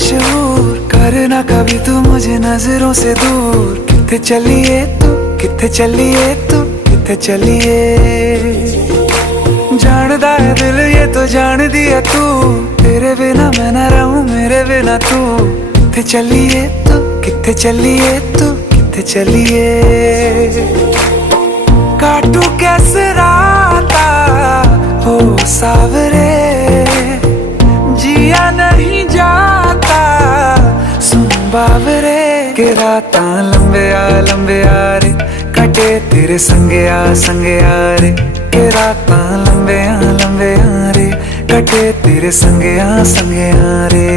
मशहूर, करना कभी तू मुझे नजरों से दूर। किथे चलिए तू, किथे चलिए तू, किथे चलिए। जानदा है दिल ये तो जान दिया तू, तेरे बिना मैं ना रहूं मेरे बिना तू। किथे चलिए तू, किथे चलिए तू, किथे चलिए। काटू कैसे राता हो सावरे, जिया नहीं जाता सुन बावरे। के राता लंबे आ रे, कटे तेरे संगे आ रे। के राता लंबे आ रे, कटे तेरे संगे आ रे।